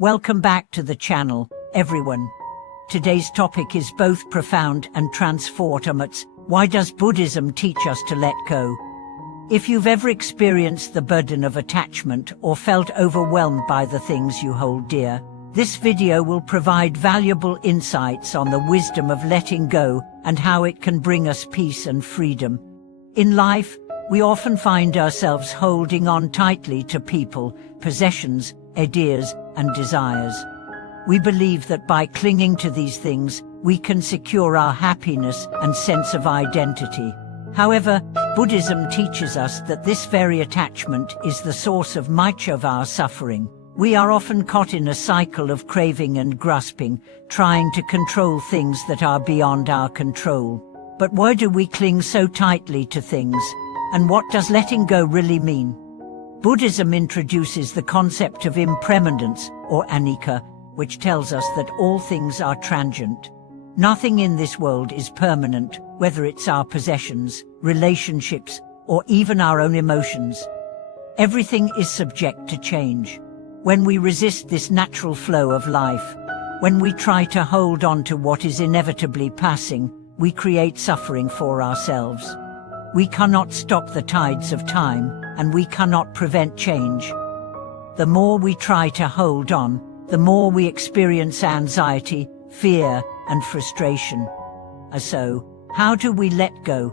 Welcome back to the channel, everyone. Today's topic is both profound and transformative. Why does Buddhism teach us to let go? If you've ever experienced the burden of attachment or felt overwhelmed by the things you hold dear, this video will provide valuable insights on the wisdom of letting go and how it can bring us peace and freedom. In life, we often find ourselves holding on tightly to people, possessions, ideas, and desires. We believe that by clinging to these things, we can secure our happiness and sense of identity. However, Buddhism teaches us that this very attachment is the source of much of our suffering. We are often caught in a cycle of craving and grasping, trying to control things that are beyond our control. But why do we cling so tightly to things? And what does letting go really mean? Buddhism introduces the concept of impermanence, or anicca, which tells us that all things are transient. Nothing in this world is permanent, whether it's our possessions, relationships, or even our own emotions. Everything is subject to change. When we resist this natural flow of life, when we try to hold on to what is inevitably passing, we create suffering for ourselves. We cannot stop the tides of time, and we cannot prevent change. The more we try to hold on, the more we experience anxiety, fear, and frustration. So, how do we let go?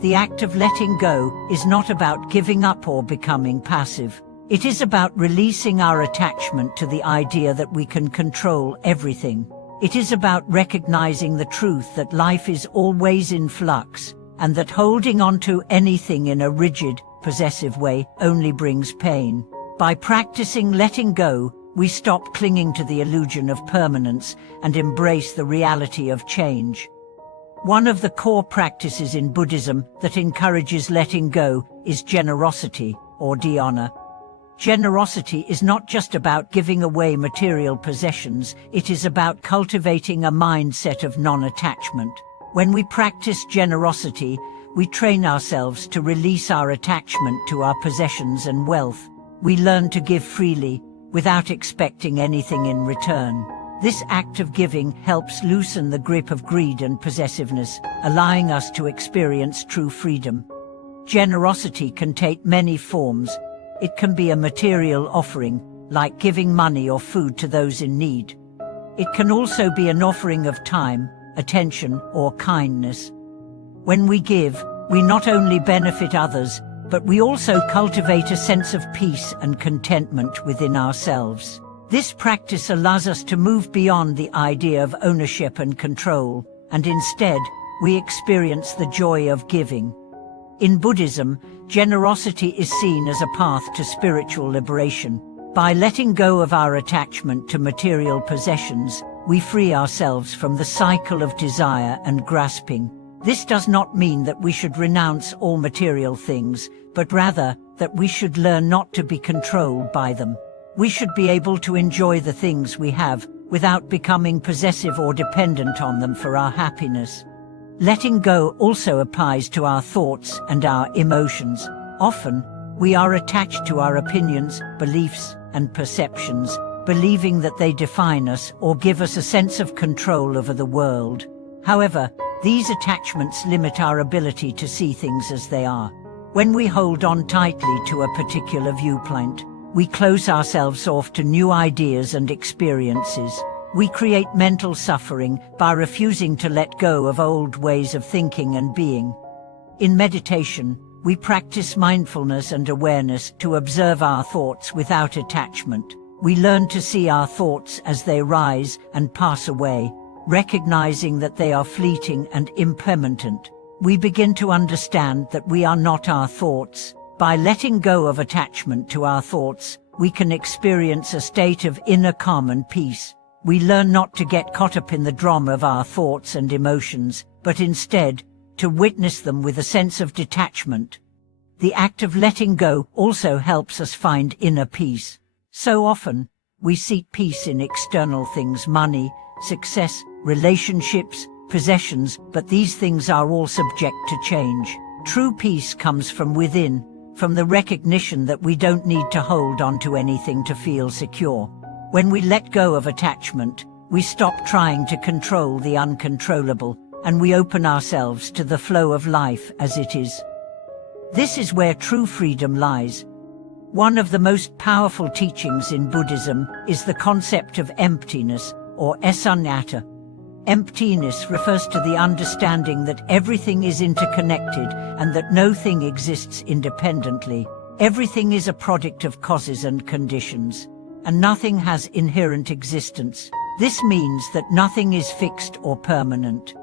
The act of letting go is not about giving up or becoming passive. It is about releasing our attachment to the idea that we can control everything. It is about recognizing the truth that life is always in flux, and that holding on to anything in a rigid, possessive way only brings pain. By practicing letting go, we stop clinging to the illusion of permanence and embrace the reality of change. One of the core practices in Buddhism that encourages letting go is generosity, or dhyana. Generosity is not just about giving away material possessions, it is about cultivating a mindset of non-attachment. When we practice generosity, we train ourselves to release our attachment to our possessions and wealth. We learn to give freely, without expecting anything in return. This act of giving helps loosen the grip of greed and possessiveness, allowing us to experience true freedom. Generosity can take many forms. It can be a material offering, like giving money or food to those in need. It can also be an offering of time, attention, or kindness. When we give, we not only benefit others, but we also cultivate a sense of peace and contentment within ourselves. This practice allows us to move beyond the idea of ownership and control, and instead, we experience the joy of giving. In Buddhism, generosity is seen as a path to spiritual liberation. By letting go of our attachment to material possessions, we free ourselves from the cycle of desire and grasping. This does not mean that we should renounce all material things, but rather that we should learn not to be controlled by them. We should be able to enjoy the things we have without becoming possessive or dependent on them for our happiness. Letting go also applies to our thoughts and our emotions. Often, we are attached to our opinions, beliefs, and perceptions, believing that they define us or give us a sense of control over the world. However, these attachments limit our ability to see things as they are. When we hold on tightly to a particular viewpoint, we close ourselves off to new ideas and experiences. We create mental suffering by refusing to let go of old ways of thinking and being. In meditation, we practice mindfulness and awareness to observe our thoughts without attachment. We learn to see our thoughts as they rise and pass away, recognizing that they are fleeting and impermanent. We begin to understand that we are not our thoughts. By letting go of attachment to our thoughts, we can experience a state of inner calm and peace. We learn not to get caught up in the drama of our thoughts and emotions, but instead, to witness them with a sense of detachment. The act of letting go also helps us find inner peace. So often, we seek peace in external things, money, success, relationships, possessions, but these things are all subject to change. True peace comes from within, from the recognition that we don't need to hold on to anything to feel secure. When we let go of attachment, we stop trying to control the uncontrollable, and we open ourselves to the flow of life as it is. This is where true freedom lies. One of the most powerful teachings in Buddhism is the concept of emptiness, or sunyata. Emptiness refers to the understanding that everything is interconnected and that no thing exists independently. Everything is a product of causes and conditions, and nothing has inherent existence. This means that nothing is fixed or permanent.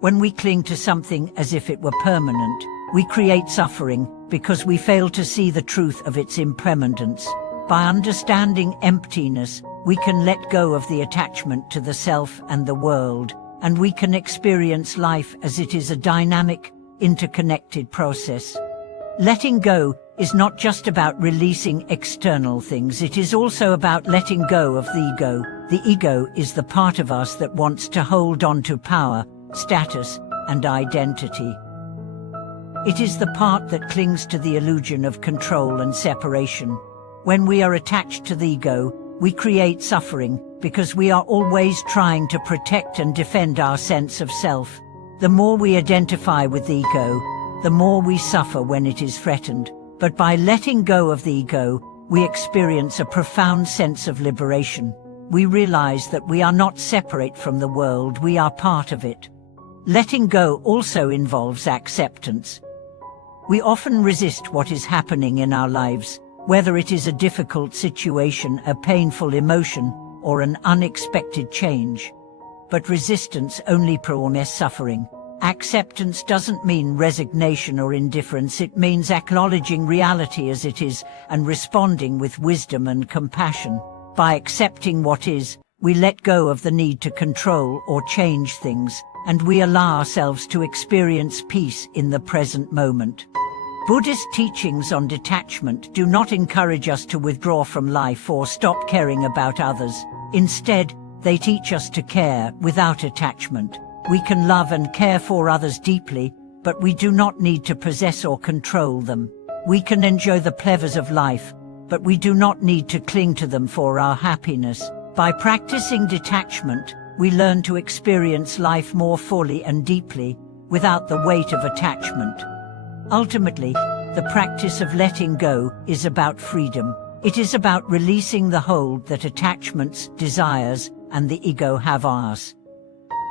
When we cling to something as if it were permanent, we create suffering because we fail to see the truth of its impermanence. By understanding emptiness, we can let go of the attachment to the self and the world, and we can experience life as it is, a dynamic, interconnected process. Letting go is not just about releasing external things, it is also about letting go of the ego. The ego is the part of us that wants to hold on to power, status, and identity. It is the part that clings to the illusion of control and separation. When we are attached to the ego, we create suffering because we are always trying to protect and defend our sense of self. The more we identify with the ego, the more we suffer when it is threatened. But by letting go of the ego, we experience a profound sense of liberation. We realize that we are not separate from the world, we are part of it. Letting go also involves acceptance. We often resist what is happening in our lives, whether it is a difficult situation, a painful emotion, or an unexpected change. But resistance only prolongs suffering. Acceptance doesn't mean resignation or indifference, it means acknowledging reality as it is and responding with wisdom and compassion. By accepting what is, we let go of the need to control or change things, and we allow ourselves to experience peace in the present moment. Buddhist teachings on detachment do not encourage us to withdraw from life or stop caring about others. Instead, they teach us to care without attachment. We can love and care for others deeply, but we do not need to possess or control them. We can enjoy the pleasures of life, but we do not need to cling to them for our happiness. By practicing detachment, we learn to experience life more fully and deeply, without the weight of attachment. Ultimately, the practice of letting go is about freedom. It is about releasing the hold that attachments, desires, and the ego have on us.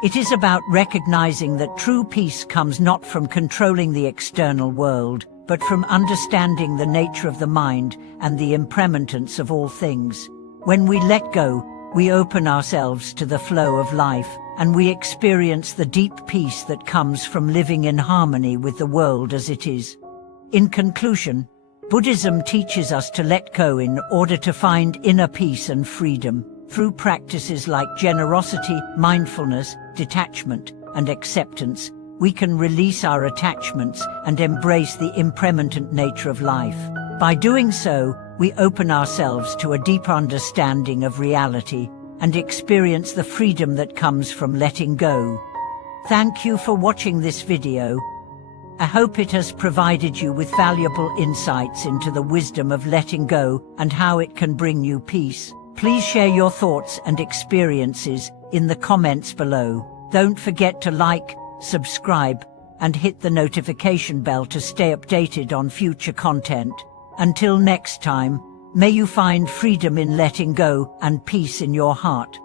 It is about recognizing that true peace comes not from controlling the external world, but from understanding the nature of the mind and the impermanence of all things. When we let go, we open ourselves to the flow of life, and we experience the deep peace that comes from living in harmony with the world as it is. In conclusion, Buddhism teaches us to let go in order to find inner peace and freedom. Through practices like generosity, mindfulness, detachment, and acceptance, we can release our attachments and embrace the impermanent nature of life. By doing so, we open ourselves to a deeper understanding of reality and experience the freedom that comes from letting go. Thank you for watching this video. I hope it has provided you with valuable insights into the wisdom of letting go and how it can bring you peace. Please share your thoughts and experiences in the comments below. Don't forget to like, subscribe, and hit the notification bell to stay updated on future content. Until next time, may you find freedom in letting go and peace in your heart.